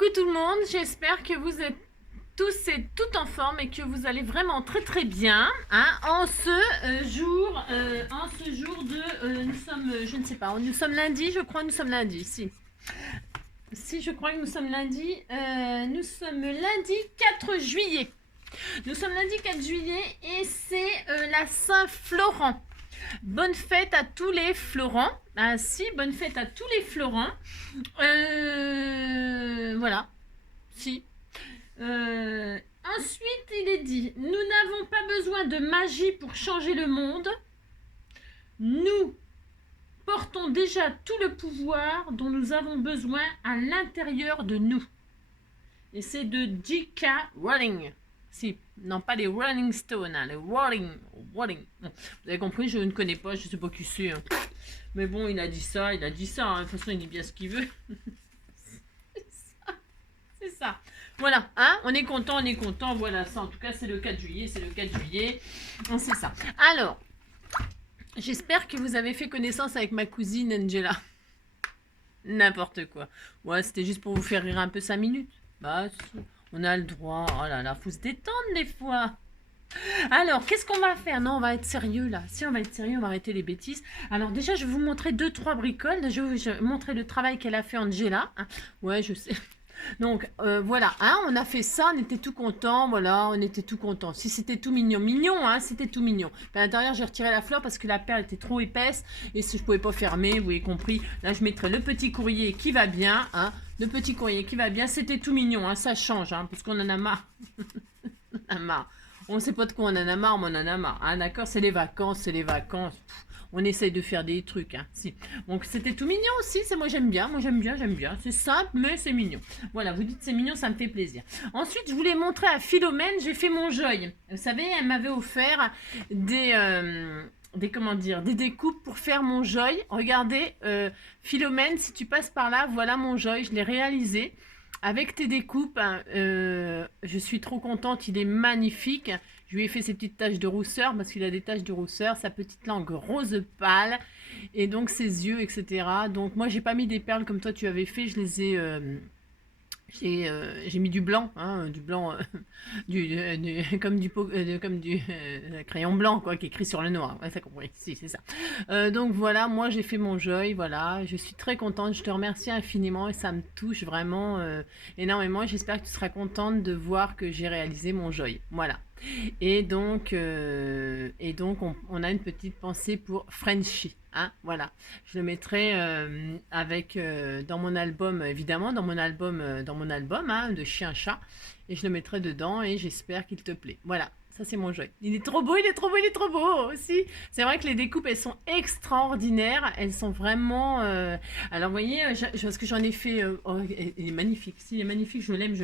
Coucou tout le monde, j'espère que vous êtes tous et toutes en forme et que vous allez vraiment très bien en ce jour de nous sommes je ne sais pas, nous sommes lundi, je crois, nous sommes lundi, si je crois que nous sommes lundi, nous sommes lundi 4 juillet. Nous sommes lundi 4 juillet et c'est la Saint-Florent. Bonne fête à tous les Florents. Ah si, bonne fête à tous les Florents. Voilà. Si. Ensuite, il est dit, nous n'avons pas besoin de magie pour changer le monde. Nous portons déjà tout le pouvoir dont nous avons besoin à l'intérieur de nous. Et c'est de J.K. Rowling. Si, non pas les Rolling Stones, hein, les Rolling. Bon, vous avez compris, je ne connais pas, je ne sais pas qui c'est. Hein. Mais bon, il a dit ça, hein. De toute façon, il dit bien ce qu'il veut. C'est ça. Voilà, hein, on est content, voilà, ça en tout cas, c'est le 4 juillet, c'est ça. Alors, j'espère que vous avez fait connaissance avec ma cousine Angela. N'importe quoi. Ouais, c'était juste pour vous faire rire un peu 5 minutes. Bah, on a le droit. Oh là là, faut se détendre des fois. Alors, qu'est-ce qu'on va faire? Non, on va être sérieux là. Si on va être sérieux, on va arrêter les bêtises. Alors déjà, je vais vous montrer 2-3 bricoles. Je vais vous montrer le travail qu'elle a fait Angela. Ouais, je sais. Donc, voilà, hein, on a fait ça, on était tout content, voilà, on était tout content. Si c'était tout mignon, hein, c'était tout mignon. À l'intérieur, j'ai retiré la fleur parce que la perle était trop épaisse et si je pouvais pas fermer, vous avez compris. Là, je mettrai le petit courrier qui va bien, hein, le petit courrier qui va bien. C'était tout mignon, hein, ça change, hein, parce qu'on en a marre. On en a marre. On ne sait pas de quoi on en a marre, mais on en a marre. Hein, d'accord, c'est les vacances, Pff, on essaye de faire des trucs. Hein, si. Donc c'était tout mignon aussi. Moi j'aime bien. C'est simple, mais c'est mignon. Voilà, vous dites c'est mignon, ça me fait plaisir. Ensuite, je voulais montrer à Philomène, j'ai fait mon joy. Vous savez, elle m'avait offert des découpes pour faire mon joy. Regardez, Philomène, si tu passes par là, voilà mon joy. Je l'ai réalisé. Avec tes découpes, hein, je suis trop contente, il est magnifique. Je lui ai fait ses petites taches de rousseur parce qu'il a des taches de rousseur, sa petite langue rose pâle et donc ses yeux, etc. Donc moi j'ai pas mis des perles comme toi tu avais fait, je les ai... j'ai mis du blanc, hein, du blanc, comme du crayon blanc, quoi, qui est écrit sur le noir. Ouais, ça compris, si, c'est ça. Donc voilà, moi j'ai fait mon joy, voilà, je suis très contente, je te remercie infiniment et ça me touche vraiment énormément. J'espère que tu seras contente de voir que j'ai réalisé mon joy, voilà. Et donc on a une petite pensée pour Frenchy. Hein, voilà, je le mettrai dans mon album, évidemment, dans mon album hein, de chien-chat, et je le mettrai dedans et j'espère qu'il te plaît. Voilà, ça c'est mon joy. Il est trop beau aussi. C'est vrai que les découpes, elles sont extraordinaires, elles sont vraiment... Alors, vous voyez, parce que j'en ai fait... oh, il est magnifique, s'il est magnifique, je l'aime.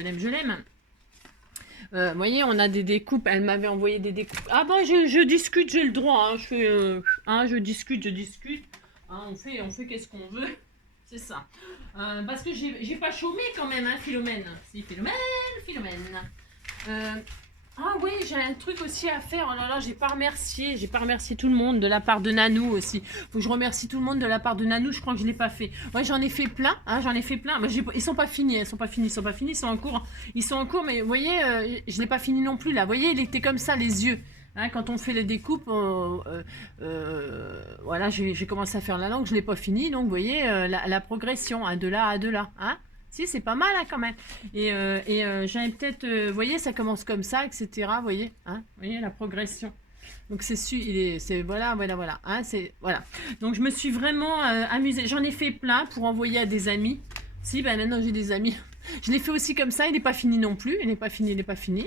Vous voyez, on a des découpes. Elle m'avait envoyé des découpes. Ah ben, je discute, j'ai le droit. Hein. Je discute. Hein, on fait qu'est-ce qu'on veut. C'est ça. Parce que j'ai pas chômé quand même, hein, Philomène. Si, Philomène. Ah oui, j'ai un truc aussi à faire. Oh là là, j'ai pas remercié tout le monde de la part de Nanou aussi. Faut que je remercie tout le monde de la part de Nanou. Je crois que je l'ai pas fait. Ouais, j'en ai fait plein. Hein, Mais ils sont pas finis. Ils sont en cours. Mais vous voyez, je l'ai pas fini non plus là. Vous voyez, il était comme ça les yeux. Hein, quand on fait les découpes, voilà, j'ai commencé à faire la langue. Je l'ai pas fini. Donc vous voyez la progression, hein, de là à de là. Hein. Si, c'est pas mal hein, quand même. Et j'avais peut-être... vous voyez, ça commence comme ça, etc. Vous voyez, hein, vous voyez la progression. Donc voilà. Hein, voilà. Donc je me suis vraiment amusée. J'en ai fait plein pour envoyer à des amis. Si, ben maintenant j'ai des amis. Je l'ai fait aussi comme ça. Il n'est pas fini non plus. Il n'est pas fini.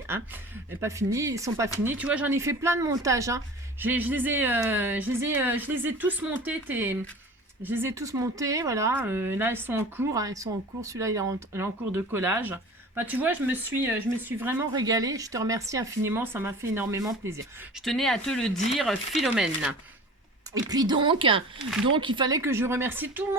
Hein. Ils sont pas finis. Tu vois, j'en ai fait plein de montages. Hein. Je les ai tous montés. Je les ai tous montés, voilà. Là, ils sont en cours. Hein, Celui-là, il est en cours de collage. Enfin, tu vois, je me suis vraiment régalée. Je te remercie infiniment. Ça m'a fait énormément plaisir. Je tenais à te le dire, Philomène. Et puis donc, il fallait que je remercie tout le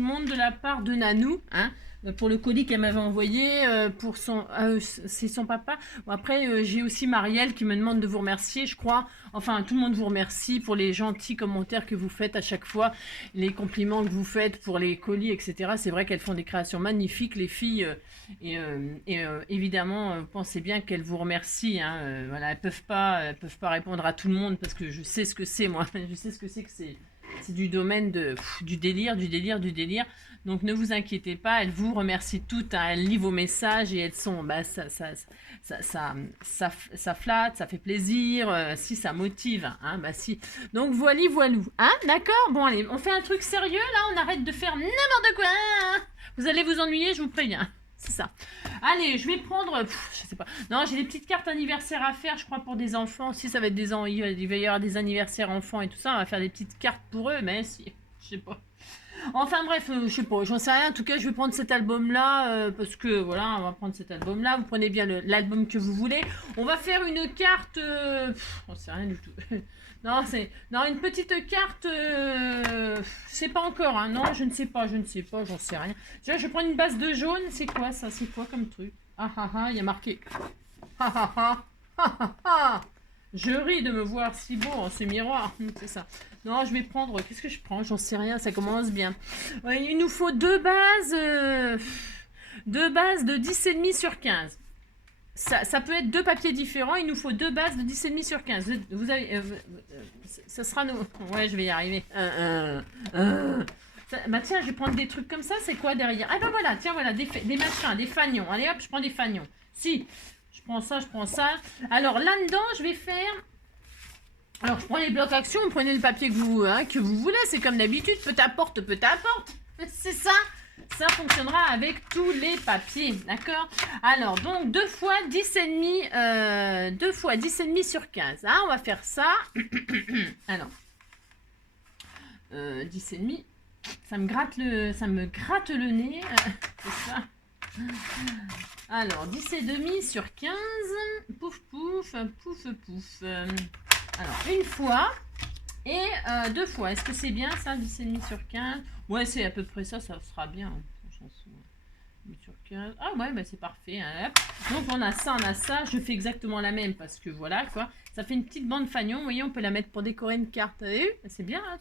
monde de la part de Nanou. Hein. pour le colis qu'elle m'avait envoyé, pour son, c'est son papa. Bon, après, j'ai aussi Marielle qui me demande de vous remercier, je crois. Enfin, tout le monde vous remercie pour les gentils commentaires que vous faites à chaque fois, les compliments que vous faites pour les colis, etc. C'est vrai qu'elles font des créations magnifiques, les filles. Évidemment, pensez bien qu'elles vous remercient. Hein, voilà, elles peuvent pas répondre à tout le monde parce que je sais ce que c'est, moi. Je sais ce que c'est du domaine du délire, du délire, du délire. Donc ne vous inquiétez pas, elles vous remercient toutes, hein, elles lisent vos messages et elles sont, ça flatte, ça fait plaisir, si ça motive, hein, bah si. Donc voilou, hein, d'accord. Bon allez, on fait un truc sérieux là, on arrête de faire n'importe quoi. Hein. Vous allez vous ennuyer, je vous préviens. C'est ça. Allez, je vais prendre, je sais pas. Non, j'ai des petites cartes anniversaires à faire, je crois, pour des enfants. Si ça va être il va y avoir des anniversaires enfants et tout ça, on va faire des petites cartes pour eux, mais si, je sais pas. Enfin bref, je sais pas, j'en sais rien. En tout cas, je vais prendre cet album-là parce que voilà, on va prendre cet album-là. Vous prenez bien l'album que vous voulez. On va faire une carte. J'en sais rien du tout. Non, une petite carte. Je sais pas encore. Hein. Non, je ne sais pas, j'en sais rien. Tiens, je vais prendre une base de jaune. C'est quoi ça? C'est quoi comme truc? Ah ah ah, il y a marqué. Ah ah ah, ah ah ah. Je ris de me voir si beau en ce miroir. C'est ça. Non, je vais prendre... Qu'est-ce que je prends? J'en sais rien, ça commence bien. Il nous faut deux bases de 10,5 sur 15. Ça peut être deux papiers différents. Il nous faut deux bases de 10,5 sur 15. Vous avez... ça sera nous... Ouais, je vais y arriver. Bah tiens, je vais prendre des trucs comme ça. C'est quoi derrière? Ah bah voilà, tiens, voilà, des machins, des fagnons. Allez hop, je prends des fagnons. Si... Je prends ça. Alors là-dedans, je vais faire... Alors, je prends les blocs action, vous prenez le papier que vous voulez. C'est comme d'habitude, peu t'apporte. C'est ça. Ça fonctionnera avec tous les papiers, d'accord? Alors, donc, 2 fois 10,5 2 fois 10,5 sur 15. Hein, on va faire ça. Alors, 10,5. Ça me gratte le nez. C'est ça. Alors, 10,5 sur 15. Pouf, pouf, pouf, pouf. Alors, une fois et deux fois. Est-ce que c'est bien ça, 10,5 sur 15? Ouais, c'est à peu près ça, ça sera bien. Sur 15. Ah ouais, bah c'est parfait. Hein. Donc, on a ça. Je fais exactement la même parce que voilà, quoi. Ça fait une petite bande fagnon. Vous voyez, on peut la mettre pour décorer une carte. C'est bien, hein,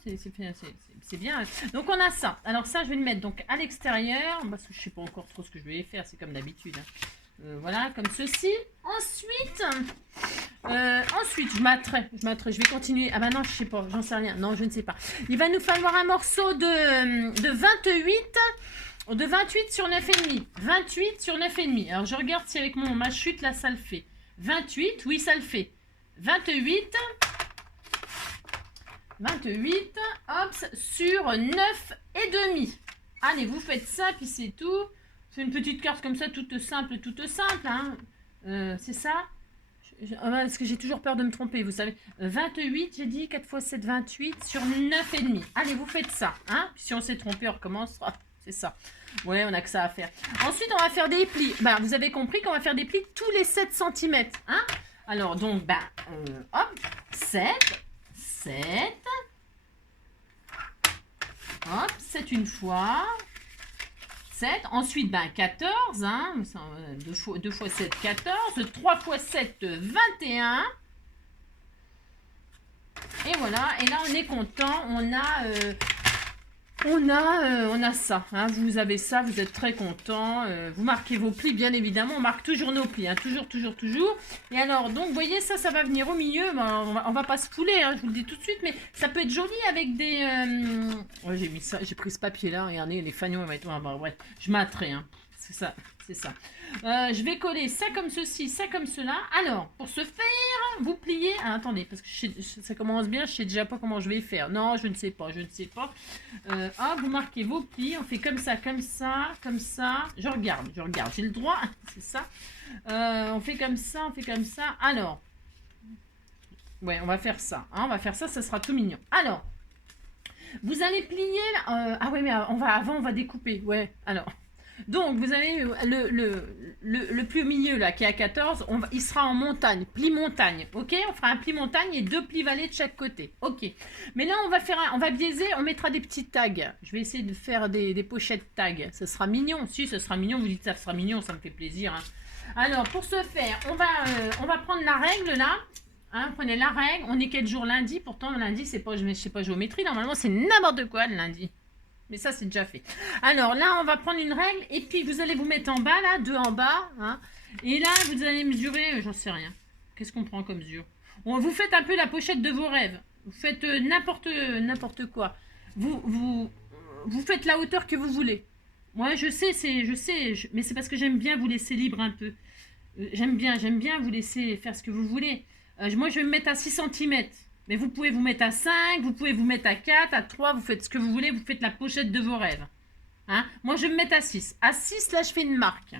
c'est bien. Donc, on a ça. Alors, ça, je vais le mettre donc à l'extérieur. Parce que je sais pas encore trop ce que je vais faire. C'est comme d'habitude. Hein. Voilà, comme ceci. Ensuite, je m'attraie. Je vais continuer. Ah bah non, je sais pas. J'en sais rien. Non, je ne sais pas. Il va nous falloir un morceau de 28 sur 9,5. 28 sur 9,5. Alors, je regarde si avec ma chute, là, ça le fait. 28, oui, ça le fait. 28, hop, sur 9,5. Allez, vous faites ça, puis c'est tout. C'est une petite carte comme ça, toute simple. Hein. C'est ça. Parce que j'ai toujours peur de me tromper, vous savez. 28, j'ai dit 4 x 7, 28 sur 9,5. Allez, vous faites ça. Hein. Puis si on s'est trompé, on recommencera. C'est ça. Ouais, on a que ça à faire. Ensuite, on va faire des plis. Bah, vous avez compris qu'on va faire des plis tous les 7 cm. Hein. Alors, donc, hop, 7. Hop, 7 une fois. 7. Ensuite, 14. Hein, 2 x 7, 14. 3 x 7, 21. Et voilà. Et là, on est content. On a ça. Hein, vous avez ça. Vous êtes très content. Vous marquez vos plis, bien évidemment. On marque toujours nos plis. Hein, toujours. Et alors, donc, vous voyez, ça va venir au milieu. On va pas se fouler. Hein, je vous le dis tout de suite. Mais ça peut être joli avec des... Ouais, j'ai mis ça. J'ai pris ce papier-là. Regardez, les fagnons. Bref, je m'attrais. Hein. C'est ça. Je vais coller ça comme ceci, ça comme cela. Alors, pour ce faire, vous pliez... Ah, attendez, parce que ça commence bien, je sais déjà pas comment je vais faire. Non, je ne sais pas. Vous marquez vos plis, on fait comme ça. Je regarde. J'ai le droit, c'est ça. On fait comme ça. Alors, ouais, on va faire ça. Hein, ça sera tout mignon. Alors, vous allez plier... ah ouais, mais on va découper. Ouais, alors... Donc, vous avez le pli au milieu, là, qui est à 14, il sera en montagne, pli montagne, ok? On fera un pli montagne et 2 plis vallées de chaque côté, ok. Mais là, on va biaiser, on mettra des petits tags. Je vais essayer de faire des pochettes tags. Ça sera mignon, si, ça sera mignon, vous dites ça sera mignon, ça me fait plaisir, hein. Alors, pour ce faire, on va prendre la règle, là. Hein, prenez la règle, on est quel jour? Lundi, pourtant lundi, c'est pas, je sais pas, géométrie, normalement, c'est n'importe quoi, le lundi. Mais ça, c'est déjà fait. Alors là, on va prendre une règle et puis vous allez vous mettre en bas, là, 2 en bas. Hein, et là, vous allez mesurer, j'en sais rien. Qu'est-ce qu'on prend comme mesure? Vous faites un peu la pochette de vos rêves. Vous faites n'importe quoi. Vous faites la hauteur que vous voulez. Moi, je sais, mais c'est parce que j'aime bien vous laisser libre un peu. J'aime bien vous laisser faire ce que vous voulez. Moi, je vais me mettre à 6 cm. Mais vous pouvez vous mettre à 5, vous pouvez vous mettre à 4, à 3, vous faites ce que vous voulez, vous faites la pochette de vos rêves. Hein? Moi, je vais me mettre à 6. À 6, là, je fais une marque.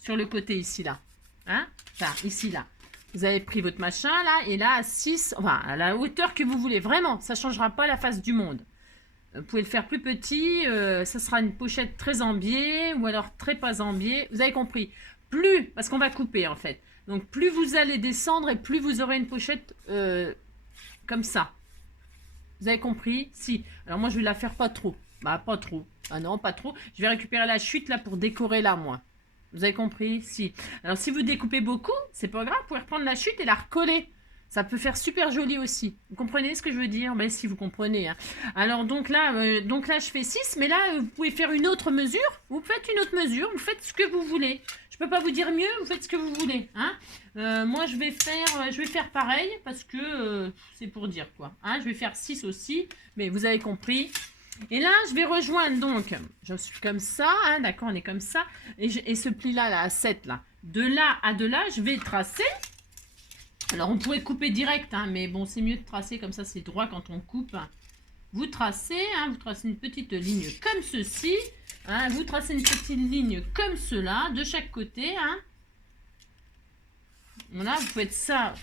Sur le côté, ici, là. Hein? Ça, ici, là. Vous avez pris votre machin, là, et là, à 6, enfin, à la hauteur que vous voulez. Vraiment, ça ne changera pas la face du monde. Vous pouvez le faire plus petit, ça sera une pochette très en biais, ou alors très pas en biais. Vous avez compris. Plus, parce qu'on va couper, en fait. Donc, plus vous allez descendre, et plus vous aurez une pochette... comme ça. Vous avez compris? Si. Alors moi, je vais la faire pas trop. Bah, pas trop. Ah non, pas trop. Je vais récupérer la chute là pour décorer là, moi. Vous avez compris? Si. Alors, si vous découpez beaucoup, c'est pas grave. Vous pouvez reprendre la chute et la recoller. Ça peut faire super joli aussi. Vous comprenez ce que je veux dire? Ben si, vous comprenez. Hein. Alors, donc là, je fais 6. Mais là, vous pouvez faire une autre mesure. Vous faites une autre mesure. Vous faites ce que vous voulez. Je peux pas vous dire mieux. Vous faites ce que vous voulez. Hein. Moi, je vais faire pareil parce que c'est pour dire quoi. Hein. Je vais faire 6 aussi. Mais vous avez compris. Et là, je vais rejoindre donc. Je suis comme ça. Hein, d'accord, on est comme ça. Et ce pli-là, là, à 7, là. De là à de là, je vais tracer. Alors, on pourrait couper direct, hein, mais bon, c'est mieux de tracer, comme ça, c'est droit quand on coupe. Vous tracez une petite ligne comme ceci. Hein, vous tracez une petite ligne comme cela, de chaque côté. Hein. Voilà, vous faites ça.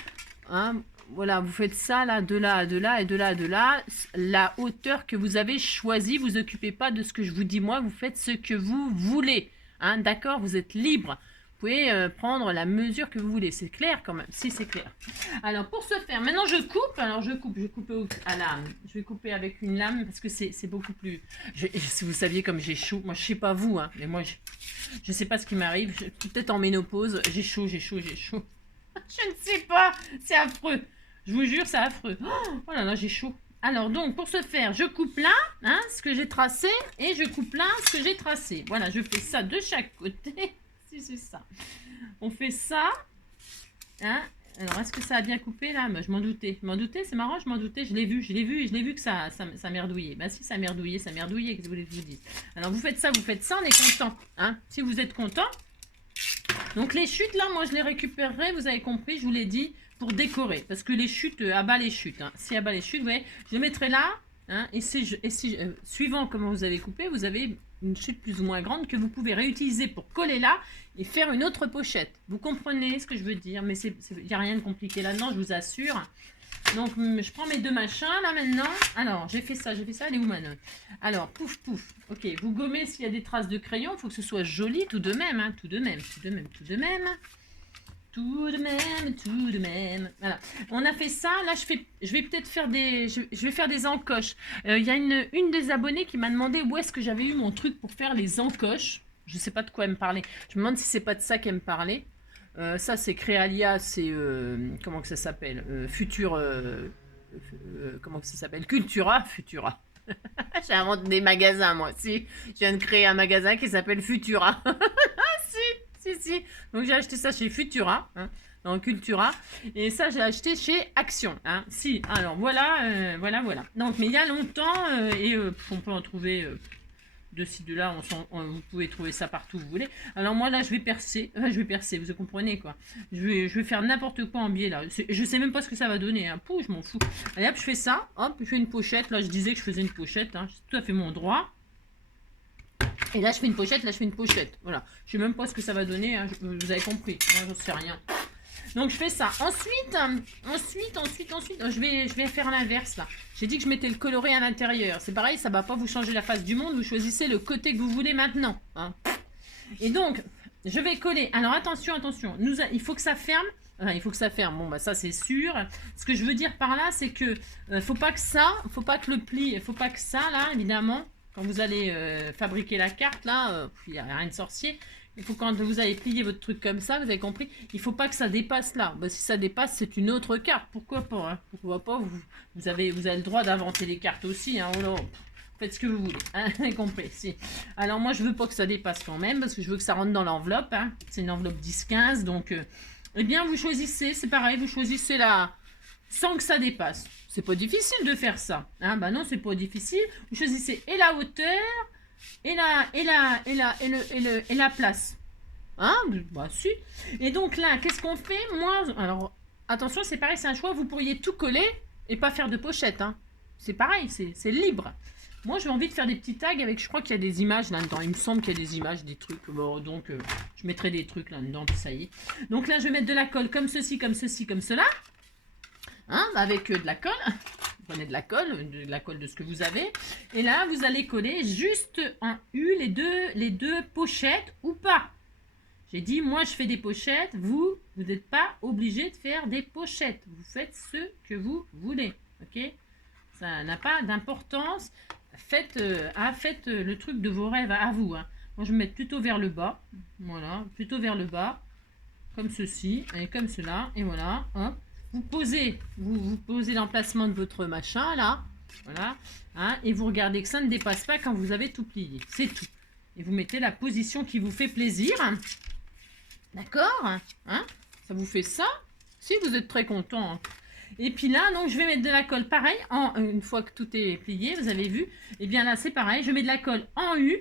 Hein, voilà, vous faites ça, là, de là à de là, et de là à de là. La hauteur que vous avez choisie, vous occupez pas de ce que je vous dis, moi, vous faites ce que vous voulez. Hein, d'accord, vous êtes libre. Vous pouvez prendre la mesure que vous voulez. C'est clair quand même. Si, c'est clair. Alors, pour ce faire, maintenant je coupe. Alors, je vais couper avec une lame parce que c'est beaucoup plus... si vous saviez comme j'ai chaud. Moi, je sais pas vous, hein, mais moi, je sais pas ce qui m'arrive. Peut-être en ménopause. J'ai chaud. Je ne sais pas. C'est affreux. Je vous jure, c'est affreux. Oh là là, j'ai chaud. Alors, donc, pour ce faire, je coupe là, hein, ce que j'ai tracé, et je coupe là, ce que j'ai tracé. Voilà, je fais ça de chaque côté. C'est ça. On fait ça. Hein? Alors, est-ce que ça a bien coupé là? Je m'en doutais. C'est marrant, je m'en doutais. Je l'ai vu que ça merdouillait. Ben si, ça merdouillait. Qu'est-ce que vous voulez que je vous dise? Alors, vous faites ça, on est content. Hein? Si vous êtes content. Donc, les chutes là, moi, je les récupérerai, vous avez compris, je vous l'ai dit, pour décorer. Parce que les chutes, abat les chutes. Hein. Si abat les chutes, vous voyez, je les mettrai là. Hein, suivant comment vous avez coupé, vous avez une chute plus ou moins grande que vous pouvez réutiliser pour coller là et faire une autre pochette. Vous comprenez ce que je veux dire? Mais il n'y a rien de compliqué là-dedans, je vous assure. Donc, je prends mes 2 machins là maintenant. Alors, j'ai fait ça. Elle est où ma note? Alors, pouf. Ok, vous gommez s'il y a des traces de crayon. Il faut que ce soit joli tout de même. Hein, tout de même. Voilà. On a fait ça. Là, je vais peut-être faire je vais faire des encoches. Il y a une des abonnées qui m'a demandé où est-ce que j'avais eu mon truc pour faire les encoches. Je ne sais pas de quoi elle me parlait. Je me demande si c'est pas de ça qu'elle me parlait. Ça, c'est Créalia. C'est comment que ça s'appelle Futur. Comment que ça s'appelle Cultura. J'invente des magasins, moi. Si, je viens de créer un magasin qui s'appelle Futura. Si. Donc, j'ai acheté ça chez Futura, hein, dans Cultura. Et ça, j'ai acheté chez Action. Hein. Si, alors, voilà. Donc, mais il y a longtemps, on peut en trouver de ci, de là. Vous pouvez trouver ça partout où vous voulez. Alors, moi, là, je vais percer. Vous comprenez, quoi. Je vais faire n'importe quoi en biais, là. Je sais même pas ce que ça va donner. Hein. Pouh, je m'en fous. Allez, hop, je fais ça. Hop, je fais une pochette. Là, je disais que je faisais une pochette. Hein. C'est tout à fait mon droit. Et là, je fais une pochette, Voilà. Je sais même pas ce que ça va donner. Hein. Vous avez compris. Moi, j'en sais rien. Donc, je fais ça. Ensuite, je vais faire l'inverse, là. J'ai dit que je mettais le coloré à l'intérieur. C'est pareil, ça va pas vous changer la face du monde. Vous choisissez le côté que vous voulez maintenant. Hein. Et donc, je vais coller. Alors, attention, attention. Il faut que ça ferme. Enfin, il faut que ça ferme. Bon, bah ça, c'est sûr. Ce que je veux dire par là, c'est que faut pas que le pli, faut pas que ça, là, évidemment, quand vous allez fabriquer la carte, là, il n'y a rien de sorcier. Il faut quand vous allez plier votre truc comme ça, vous avez compris, il faut pas que ça dépasse là. Bah, si ça dépasse, c'est une autre carte. Pourquoi pas, hein? Pourquoi pas, vous avez le droit d'inventer les cartes aussi, hein. Oh là, faites ce que vous voulez, hein, compris. Si. Alors moi, je veux pas que ça dépasse quand même, parce que je veux que ça rentre dans l'enveloppe, hein. C'est une enveloppe 10-15, donc, eh bien, vous choisissez, c'est pareil, vous choisissez là, sans que ça dépasse. C'est pas difficile de faire ça, hein. Bah non, c'est pas difficile. Vous choisissez et la hauteur, et la place. Hein? Bah si. Et donc là, qu'est-ce qu'on fait? Moi, alors, attention, c'est pareil, c'est un choix. Vous pourriez tout coller et pas faire de pochette, hein. C'est pareil, c'est libre. Moi, j'ai envie de faire des petits tags avec, je crois qu'il y a des images là-dedans. Il me semble qu'il y a des images, des trucs. Bon, donc, je mettrai des trucs là-dedans, puis ça y est. Donc là, je vais mettre de la colle comme ceci, comme ceci, comme cela. Hein? Avec de la colle. Vous prenez de la colle de ce que vous avez. Et là, vous allez coller juste en U les deux pochettes ou pas. J'ai dit, moi, je fais des pochettes. Vous n'êtes pas obligé de faire des pochettes. Vous faites ce que vous voulez. Ok? Ça n'a pas d'importance. Faites le truc de vos rêves à vous. Hein. Moi, je vais me mettre plutôt vers le bas. Voilà, plutôt vers le bas. Comme ceci et comme cela. Et voilà. Hop. Vous posez l'emplacement de votre machin, là. Voilà. Hein, et vous regardez que ça ne dépasse pas quand vous avez tout plié. C'est tout. Et vous mettez la position qui vous fait plaisir. D'accord? Hein? Ça vous fait ça? Si vous êtes très content. Et puis là, donc, je vais mettre de la colle pareil. Une fois que tout est plié, vous avez vu. Et eh bien là, c'est pareil. Je mets de la colle en U.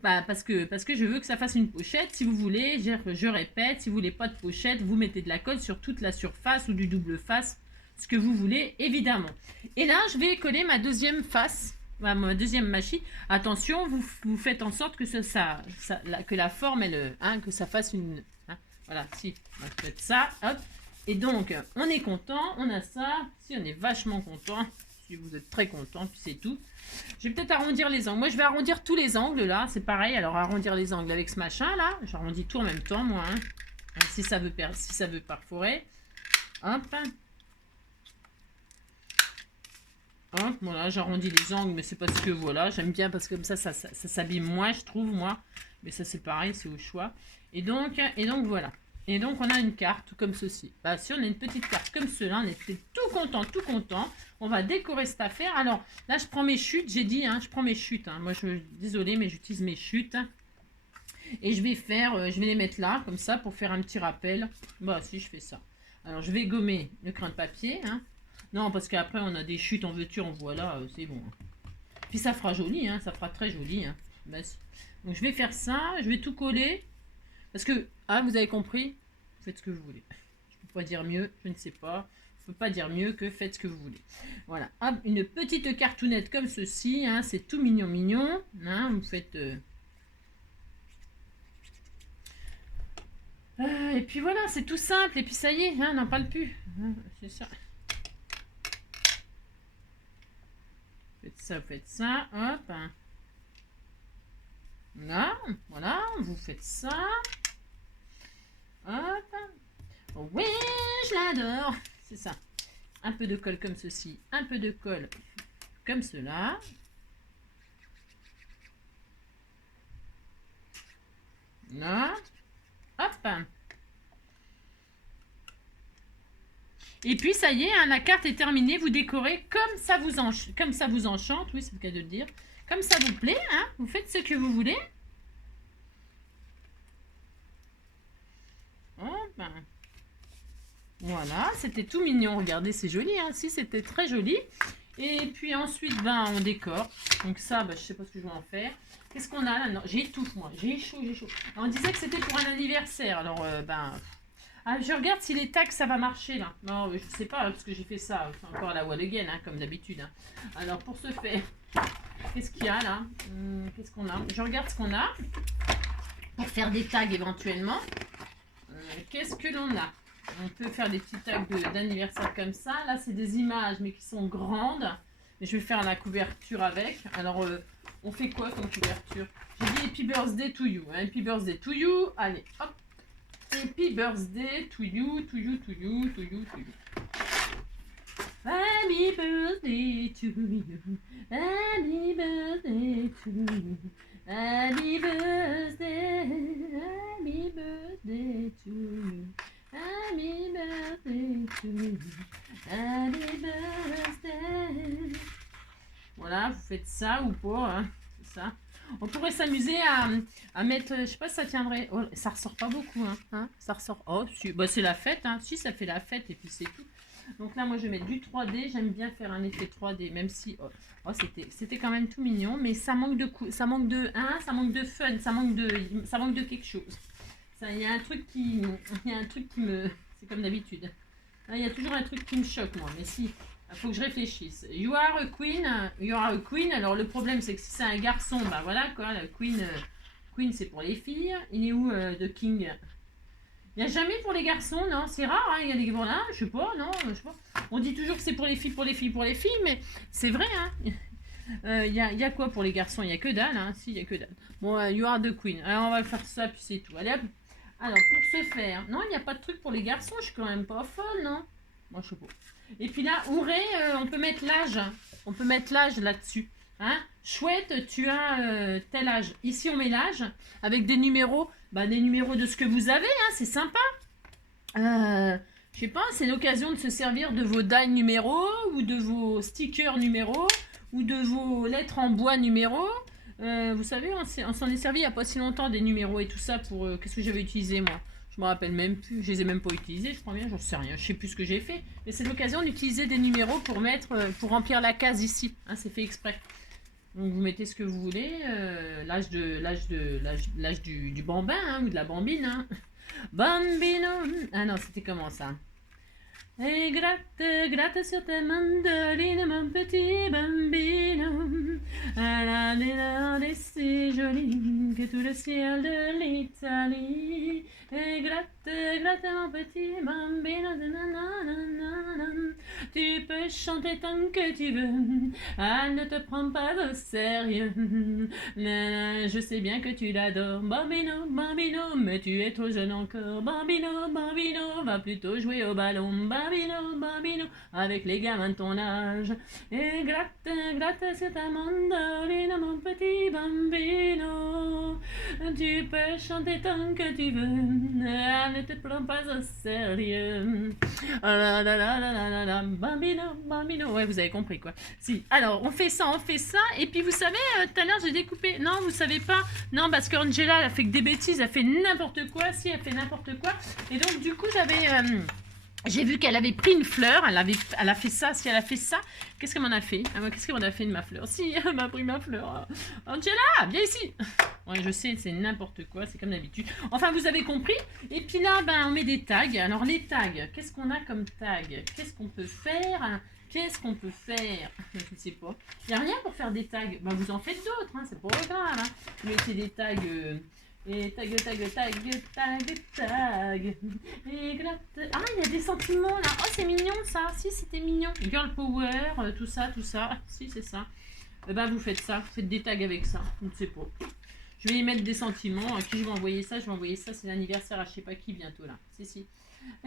Parce que je veux que ça fasse une pochette. Si vous voulez, je répète, si vous voulez pas de pochette, vous mettez de la colle sur toute la surface ou du double face, ce que vous voulez, évidemment. Et là, je vais coller ma deuxième face, ma deuxième machine. Attention, vous faites en sorte que que la forme, que ça fasse une... Hein, voilà, si, vous faites ça, hop. Et donc, on est content, on a ça. Si, on est vachement content. Si vous êtes très content, puis c'est tout. Je vais peut-être arrondir les angles. Moi, je vais arrondir tous les angles, là. C'est pareil. Alors, arrondir les angles avec ce machin, là. J'arrondis tout en même temps, moi. Hein. Si ça veut perforer. Hop. Hop, voilà, j'arrondis les angles, mais c'est parce que, voilà, j'aime bien, parce que comme ça s'abîme moins, je trouve, moi. Mais ça, c'est pareil, c'est au choix. Et donc, voilà. Et donc, on a une carte comme ceci. Bah, si on a une petite carte comme cela, on était tout content, tout content. On va décorer cette affaire. Alors, là, je prends mes chutes. J'ai dit, hein, je prends mes chutes. Hein. Moi, désolée, mais j'utilise mes chutes. Et je vais les mettre là, comme ça, pour faire un petit rappel. Bah, si, je fais ça. Alors, je vais gommer le crin de papier. Hein. Non, parce qu'après, on a des chutes en veux-tu, en voilà. C'est bon. Puis, ça fera joli, hein. Ça fera très joli. Hein. Bah, si. Donc, je vais faire ça. Je vais tout coller. Parce que, vous avez compris, faites ce que vous voulez. Je ne peux pas dire mieux, je ne sais pas. Je ne peux pas dire mieux que faites ce que vous voulez. Voilà, hop, une petite cartounette comme ceci, hein, c'est tout mignon, mignon. Hein, vous faites... et puis voilà, c'est tout simple, et puis ça y est, hein, on n'en parle plus. Hein, c'est ça. Faites ça, hop. Là, voilà, vous faites ça. Hop. Oui, je l'adore. C'est ça. Un peu de colle comme ceci. Un peu de colle comme cela. Là. Hop. Et puis, ça y est, hein, la carte est terminée. Vous décorez comme ça vous enchante. Oui, c'est le cas de le dire. Comme ça vous plaît. Hein, vous faites ce que vous voulez. Hop. Voilà, c'était tout mignon. Regardez, c'est joli. Hein. Si, c'était très joli. Et puis ensuite, on décore. Donc ça, je sais pas ce que je vais en faire. Qu'est-ce qu'on a là? Non, j'étouffe, moi. J'ai chaud. Alors, on disait que c'était pour un anniversaire. Alors, je regarde si les tags, ça va marcher, là. Non, je sais pas, parce que j'ai fait ça. C'est encore à la wall again, hein, comme d'habitude. Hein. Alors, pour ce faire, qu'est-ce qu'il y a, là? Qu'est-ce qu'on a? Je regarde ce qu'on a. Pour faire des tags, éventuellement. Qu'est-ce que l'on a? On peut faire des petits tags d'anniversaire comme ça. Là, c'est des images, mais qui sont grandes. Mais je vais faire la couverture avec. Alors, On fait quoi comme couverture? J'ai dit Happy Birthday to you. Hein. Happy Birthday to you. Allez, hop. Happy Birthday to you, to you, to you, to you, to you. Happy birthday to you. Happy birthday to you. Happy birthday. Happy birthday to you. Happy birthday to you. Happy birthday. Voilà, vous faites ça ou pas, hein, c'est ça. On pourrait s'amuser à mettre, je sais pas si ça tiendrait, oh, ça ressort pas beaucoup, hein, ça ressort, oh, si, bah, c'est la fête, hein, si ça fait la fête et puis c'est tout. Donc là, moi je vais mettre du 3D, j'aime bien faire un effet 3D, même si, oh, c'était quand même tout mignon, mais ça manque de ça manque de fun, ça manque de quelque chose. Il y a un truc qui me, c'est comme d'habitude. Il y a toujours un truc qui me choque, moi, mais si. Il faut que je réfléchisse. You are a queen. You are a queen. Alors le problème c'est que si c'est un garçon, bah voilà quoi, la queen, queen c'est pour les filles. Il est où The King? Il n'y a jamais pour les garçons, non? C'est rare, hein? Il y a des voilà, je sais pas, non, je sais pas. On dit toujours que c'est pour les filles, pour les filles, pour les filles, mais c'est vrai, hein? Il y a quoi pour les garçons? Il n'y a que dalle, hein? Si, il n'y a que dalle. Bon, you are the queen. Alors on va faire ça, puis c'est tout. Allez hop. Alors pour ce faire, non, il n'y a pas de truc pour les garçons, je suis quand même pas folle, non? Moi je sais pas. Et puis là, Ouré, on peut mettre l'âge. On peut mettre l'âge là-dessus. Hein? Chouette, tu as tel âge. Ici, on met l'âge avec des numéros. Bah, des numéros de ce que vous avez. Hein, c'est sympa. Je sais pas, c'est l'occasion de se servir de vos die numéros ou de vos stickers numéros ou de vos lettres en bois numéros. Vous savez, on s'en est servi il n'y a pas si longtemps des numéros et tout ça pour... Qu'est-ce que j'avais utilisé, moi? Je me rappelle même plus, je les ai même pas utilisés, je crois bien, j'en sais rien, je sais plus ce que j'ai fait. Mais c'est l'occasion d'utiliser des numéros pour mettre, pour remplir la case ici. Hein, c'est fait exprès. Donc vous mettez ce que vous voulez, l'âge du bambin hein, ou de la bambine. Hein. Bambino. Ah non, c'était comment ça? Et gratte, gratte sur ta mandoline, mon petit bambino. Elle est si jolie que tout le ciel de l'Italie. Et gratte, gratte, mon petit bambino. Tu peux chanter tant que tu veux. Elle ne te prend pas au sérieux. Je sais bien que tu l'adores. Bambino, bambino, mais tu es trop jeune encore. Bambino, bambino, va plutôt jouer au ballon. Bambino, bambino, avec les gamins de ton âge. Et gratte, gratte sur ta mandoline, mon petit bambino. Tu peux chanter tant que tu veux. Elle ne te prend pas au sérieux. Bambino, bambino. Ouais, vous avez compris quoi. Si. Alors, on fait ça. Et puis, vous savez, tout à l'heure, j'ai découpé. Non, vous savez pas. Non, parce qu'Angela, elle a fait que des bêtises. Elle fait n'importe quoi. Si, elle fait n'importe quoi. Et donc, du coup, j'ai vu qu'elle avait pris une fleur, elle a fait ça, si elle a fait ça, qu'est-ce qu'elle m'en a fait? Qu'est-ce qu'elle m'en a fait de ma fleur? Si, elle m'a pris ma fleur. Angela, viens ici. Ouais, je sais, c'est n'importe quoi, c'est comme d'habitude. Enfin, vous avez compris. Et puis là, ben, on met des tags. Alors, les tags, qu'est-ce qu'on a comme tag? Qu'est-ce qu'on peut faire? Qu'est-ce qu'on peut faire? Je ne sais pas. Il n'y a rien pour faire des tags. Ben, vous en faites d'autres, hein, c'est pas grave. Hein. Vous mettez des tags... Et tag. Et gratte. Ah, il y a des sentiments là. Oh, c'est mignon ça. Si, c'était mignon. Girl power, tout ça. Si, c'est ça. Eh ben, vous faites ça. Vous faites des tags avec ça. Je ne sais pas. Je vais y mettre des sentiments. À qui je vais envoyer ça? Je vais envoyer ça. C'est l'anniversaire à je sais pas qui bientôt là. Si.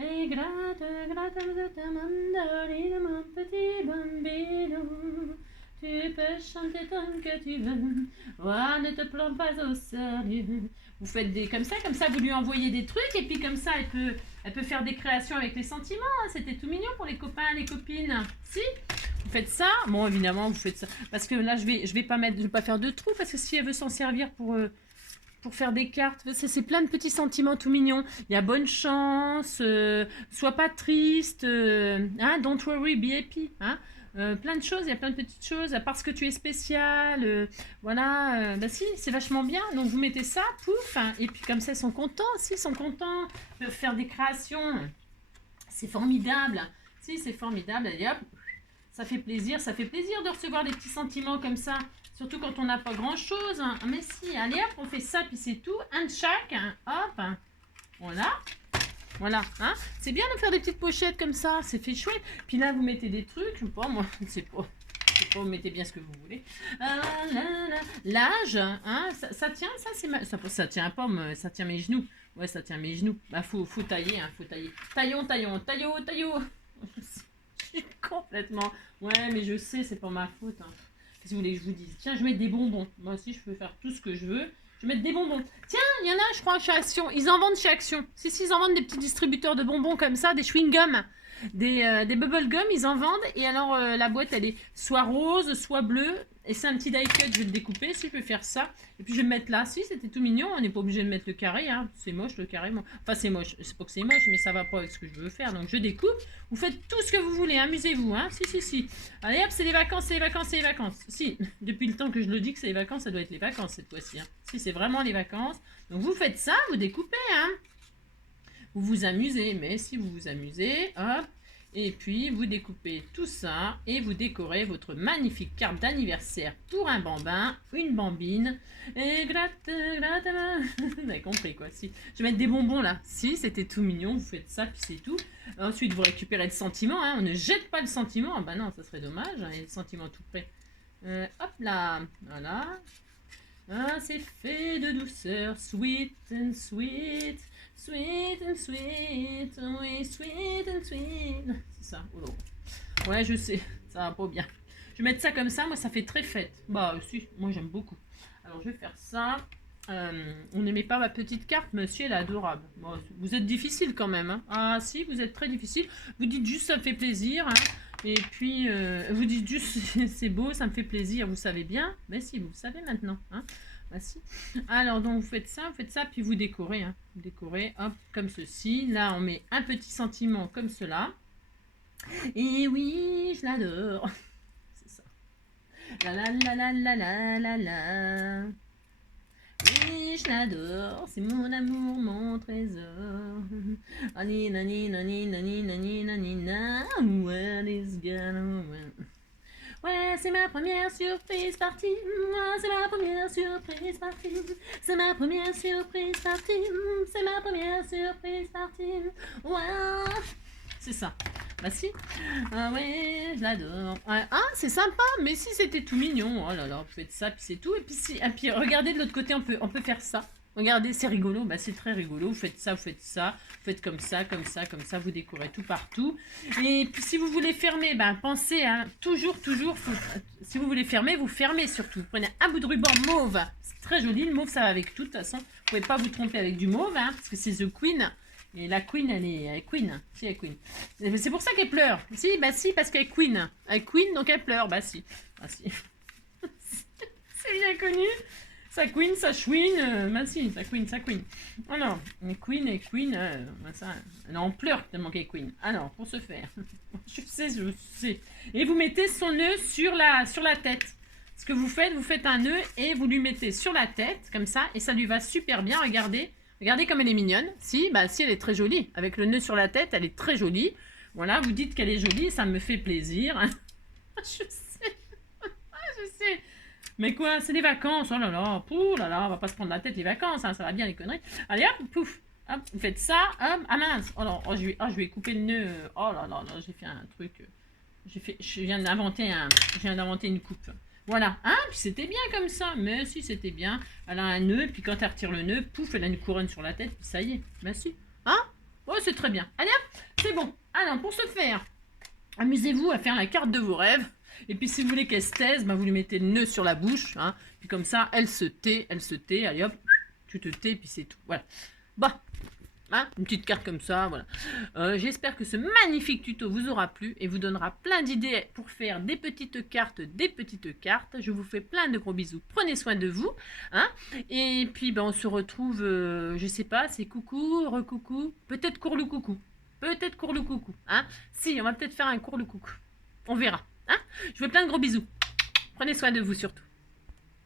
Et gratte ta mandoline, mon petit bambino. Tu peux chanter tant que tu veux. Oh, ne te prends pas au sérieux. Vous faites des comme ça, vous lui envoyez des trucs et puis comme ça, elle peut faire des créations avec les sentiments. Hein. C'était tout mignon pour les copains, les copines. Si vous faites ça, bon évidemment vous faites ça parce que là je vais pas faire de trous parce que si elle veut s'en servir pour faire des cartes, c'est plein de petits sentiments tout mignons. Il y a bonne chance, sois pas triste, hein, don't worry, be happy, hein. Plein de choses, il y a plein de petites choses, parce que tu es spécial, voilà, bah si, c'est vachement bien, donc vous mettez ça, pouf, hein, et puis comme ça ils sont contents, si, ils sont contents, ils peuvent faire des créations, c'est formidable, si, c'est formidable, allez hop, ça fait plaisir de recevoir des petits sentiments comme ça, surtout quand on n'a pas grand chose, hein. Mais si, allez hop, on fait ça, puis c'est tout, un de chaque, hein, hop, hein. Voilà, hein. C'est bien de faire des petites pochettes comme ça, c'est fait chouette. Puis là, vous mettez des trucs, je sais pas, moi, je sais pas. Je sais pas, vous mettez bien ce que vous voulez. L'âge, hein, ça tient, ça c'est ça tient pas, ça tient mes genoux. Ouais, ça tient mes genoux. Bah faut tailler, hein, faut tailler. Taillons. Je suis complètement. Ouais, mais je sais, c'est pas ma faute. Hein. Qu'est-ce que vous voulez que je vous dise? Tiens, je mets des bonbons. Moi aussi, je peux faire tout ce que je veux. Je vais mettre des bonbons. Tiens, il y en a, je crois, chez Action. Ils en vendent chez Action. Si, ils en vendent des petits distributeurs de bonbons comme ça, des chewing-gums, des bubble gum, ils en vendent. Et alors, la boîte, elle est soit rose, soit bleue. Et c'est un petit die cut, je vais le découper. Si je peux faire ça. Et puis, je vais le mettre là. Si, c'était tout mignon. On n'est pas obligé de mettre le carré. Hein. C'est moche, le carré. Enfin, c'est moche. C'est pas que c'est moche, mais ça va pas avec ce que je veux faire. Donc, je découpe. Vous faites tout ce que vous voulez. Amusez-vous. Hein. Si. Allez, hop, c'est les vacances. Si, depuis le temps que je le dis que c'est les vacances, ça doit être les vacances cette fois-ci. Hein. Si, c'est vraiment les vacances. Donc, vous faites ça, vous découpez. Hein. Vous vous amusez. Mais si vous vous amusez, hop. Et puis, vous découpez tout ça et vous décorez votre magnifique carte d'anniversaire pour un bambin, une bambine. Et gratte. Vous avez compris quoi. Si. Je vais mettre des bonbons là. Si, c'était tout mignon. Vous faites ça, puis c'est tout. Ensuite, vous récupérez le sentiment. Hein. On ne jette pas le sentiment. Ah bah non, ça serait dommage. Hein. Et le sentiment tout près. Hop là. Voilà. Ah, c'est fait de douceur. Sweet and sweet. Sweet and sweet, oui, sweet and sweet. C'est ça, oh là. Ouais, je sais, ça va pas bien. Je vais mettre ça comme ça, moi ça fait très fête. Bah si, moi j'aime beaucoup. Alors je vais faire ça. On n'aimait pas ma petite carte, monsieur, elle est adorable. Bon, vous êtes difficile quand même. Hein. Ah si, vous êtes très difficile. Vous dites juste ça me fait plaisir. Hein. Et puis, vous dites juste c'est beau, ça me fait plaisir, vous savez bien. Mais si, vous savez maintenant. Hein. Bah, si. Alors, donc vous faites ça, puis vous décorez. Hein. Vous décorez, hop, comme ceci. Là, on met un petit sentiment comme cela. Et oui, je l'adore. C'est ça. La. Oui, je l'adore. C'est mon amour, mon trésor. What is gonna win? Ouais, c'est ma première surprise partie. Moi, c'est ma première surprise partie. C'est ma première surprise partie. C'est ma première surprise partie. Ouais. C'est ça. Bah si. Ah ouais, je l'adore. Ouais. Ah, c'est sympa, mais si c'était tout mignon. Oh là là, vous faites ça, puis c'est tout. Et puis regardez de l'autre côté, on peut faire ça. Regardez, c'est rigolo, bah c'est très rigolo. Vous faites ça, vous faites comme ça, vous décorez tout partout. Et puis si vous voulez fermer, bah pensez, hein, toujours, si vous voulez fermer, vous fermez surtout. Vous prenez un bout de ruban mauve, c'est très joli, le mauve ça va avec tout, de toute façon. Vous pouvez pas vous tromper avec du mauve, hein, parce que c'est The Queen. Et la Queen, elle est Queen. Si, elle est Queen. C'est pour ça qu'elle pleure. Si, bah si, parce qu'elle est Queen. Elle est Queen, donc elle pleure. Bah si. Bah si. C'est bien connu. Sa Queen, sa chouine. Bah si, sa Queen. Alors, Queen, ça, elle en pleure tellement qu'elle est Queen. Alors, pour ce faire, je sais. Et vous mettez son nœud sur la tête. Ce que vous faites un nœud et vous lui mettez sur la tête, comme ça, et ça lui va super bien. Regardez comme elle est mignonne. Si, elle est très jolie. Avec le nœud sur la tête, elle est très jolie. Voilà, vous dites qu'elle est jolie, ça me fait plaisir. Je sais. Mais quoi, c'est les vacances. Oh là là, on va pas se prendre la tête les vacances, hein, ça va bien les conneries. Allez hop, pouf. Hop, vous faites ça, hop, ah mince. Je vais couper le nœud. Oh là là, j'ai fait un truc. Je viens d'inventer une coupe. Voilà, hein, puis c'était bien comme ça, mais si c'était bien, elle a un nœud, puis quand elle retire le nœud, pouf, elle a une couronne sur la tête, puis ça y est, mais si, hein, oh c'est très bien, allez hop, c'est bon, alors pour ce faire, amusez-vous à faire la carte de vos rêves, et puis si vous voulez qu'elle se taise, vous lui mettez le nœud sur la bouche, hein, puis comme ça, elle se tait, allez hop, tu te tais, puis c'est tout, voilà, bah. Hein, une petite carte comme ça, voilà. J'espère que ce magnifique tuto vous aura plu et vous donnera plein d'idées pour faire des petites cartes. Je vous fais plein de gros bisous. Prenez soin de vous. Hein, et puis, on se retrouve, je sais pas, c'est coucou, recoucou, peut-être courlou coucou. Hein. Si, on va peut-être faire un courlou coucou. On verra. Hein. Je vous fais plein de gros bisous. Prenez soin de vous surtout.